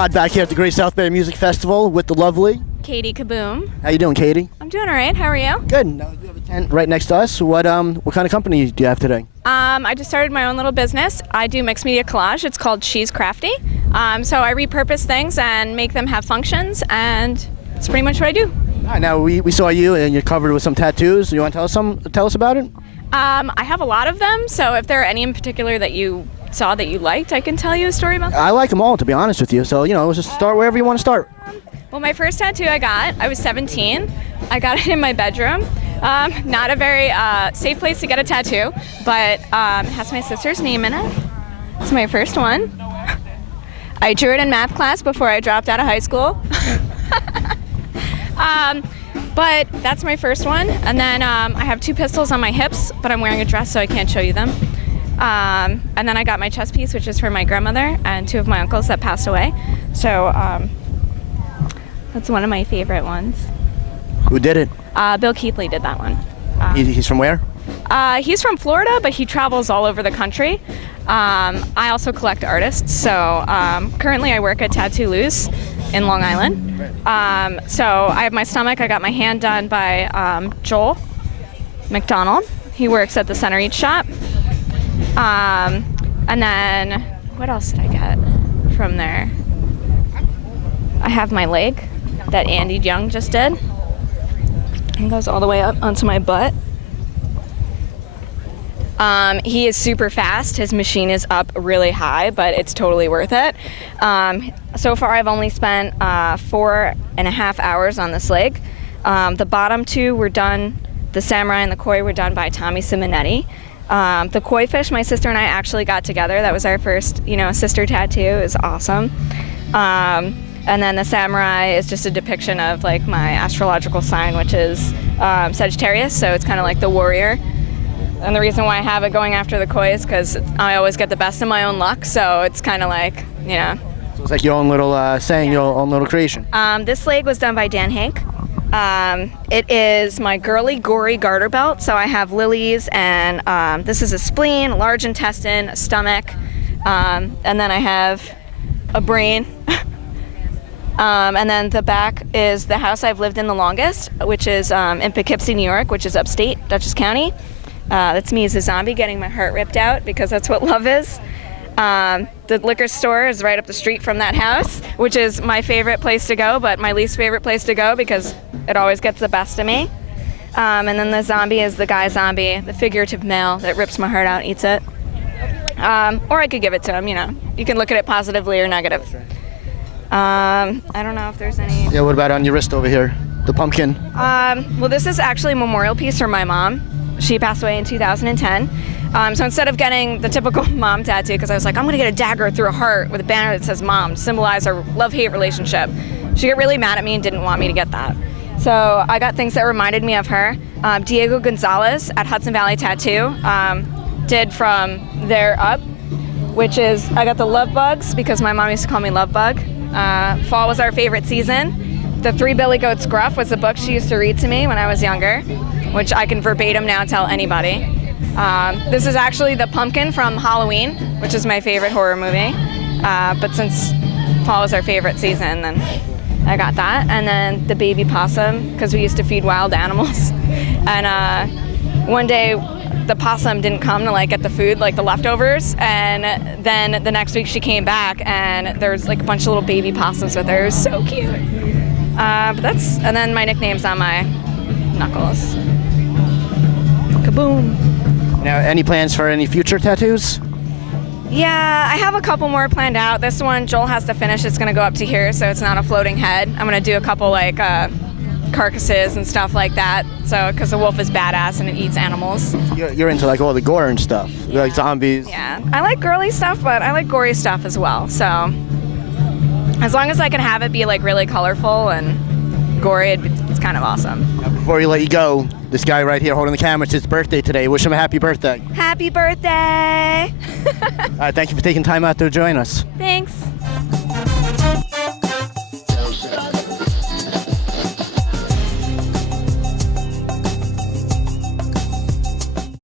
Todd back here at the Great South Bay Music Festival with the lovely Katie Kahboom. How you doing, Katie? I'm doing all right. How are you? Good. Now you have a tent right next to us. What kind of company do you have today? I just started my own little business. I do mixed media collage. It's called She's Crafty. So I repurpose things and make them have functions, and it's pretty much what I do. All right, now we saw you and you're covered with some tattoos. You want to tell us about it? I have a lot of them, so if there are any in particular that you saw that you liked, I can tell you a story about them. I like them all, to be honest with you. So, let's just start wherever you want to start. Well, my first tattoo I was 17. I got it in my bedroom. Not a very safe place to get a tattoo, but it has my sister's name in it. It's my first one. I drew it in math class before I dropped out of high school. But that's my first one. And then I have 2 pistols on my hips, but I'm wearing a dress, so I can't show you them. And then I got my chest piece, which is for my grandmother and 2 of my uncles that passed away. So that's one of my favorite ones. Who did it? Bill Keithley did that one. He's from where? He's from Florida, but he travels all over the country. I also collect artists, so currently I work at Tattooless in Long Island. So I have my stomach. I got my hand done by Joel McDonald. He works at the Center East shop. And then what else did I get from there? I have my leg that Andy Young just did. It goes all the way up onto my butt. He is super fast. His machine is up really high, but it's totally worth it. So far, I've only spent 4.5 hours on this leg. The bottom 2 were done, the samurai and the koi were done by Tommy Simonetti. The koi fish, my sister and I actually got together. That was our first, sister tattoo. It was awesome. And then the samurai is just a depiction of like my astrological sign, which is Sagittarius. So it's kind of like the warrior. And the reason why I have it going after the koi is because I always get the best of my own luck. So it's kind of like, So it's like your own little saying, your own little creation. This leg was done by Dan Hank. It is my girly gory garter belt. So I have lilies, and this is a spleen, large intestine, a stomach, and then I have a brain. And then the back is the house I've lived in the longest, which is in Poughkeepsie, New York, which is upstate, Dutchess County. That's me as a zombie getting my heart ripped out because that's what love is. The liquor store is right up the street from that house, which is my favorite place to go, but my least favorite place to go because it always gets the best of me. And then the zombie is the guy zombie, the figurative male that rips my heart out and eats it. Or I could give it to him, You can look at it positively or negative. I don't know if there's any... Yeah, what about on your wrist over here? The pumpkin? Well, this is actually a memorial piece for my mom. She passed away in 2010. So instead of getting the typical mom tattoo, because I was like, I'm going to get a dagger through a heart with a banner that says mom, to symbolize our love-hate relationship. She got really mad at me and didn't want me to get that. So I got things that reminded me of her. Diego Gonzalez at Hudson Valley Tattoo did from there up, which is, I got the love bugs because my mom used to call me Love Bug. Fall was our favorite season. The 3 Billy Goats Gruff was the book she used to read to me when I was younger, which I can verbatim now tell anybody. This is actually the pumpkin from Halloween, which is my favorite horror movie. But since fall was our favorite season, then I got that. And then the baby possum, because we used to feed wild animals. And one day, the possum didn't come to get the food, the leftovers, and then the next week she came back and there's a bunch of little baby possums with her. It was so cute. And then my nickname's on my knuckles. Kahboom. Now, any plans for any future tattoos? Yeah, I have a couple more planned out. This one, Joel has to finish. It's gonna go up to here, so it's not a floating head. I'm gonna do a couple carcasses and stuff like that. So, because the wolf is badass and it eats animals. You're into all the gore and stuff, like zombies. Yeah, I like girly stuff, but I like gory stuff as well. So, as long as I can have it be really colorful and gory, it's kind of awesome. Now, before we let you go, this guy right here holding the camera, it's his birthday today. Wish him a happy birthday. Happy birthday! All right, thank you for taking time out to join us. Thanks.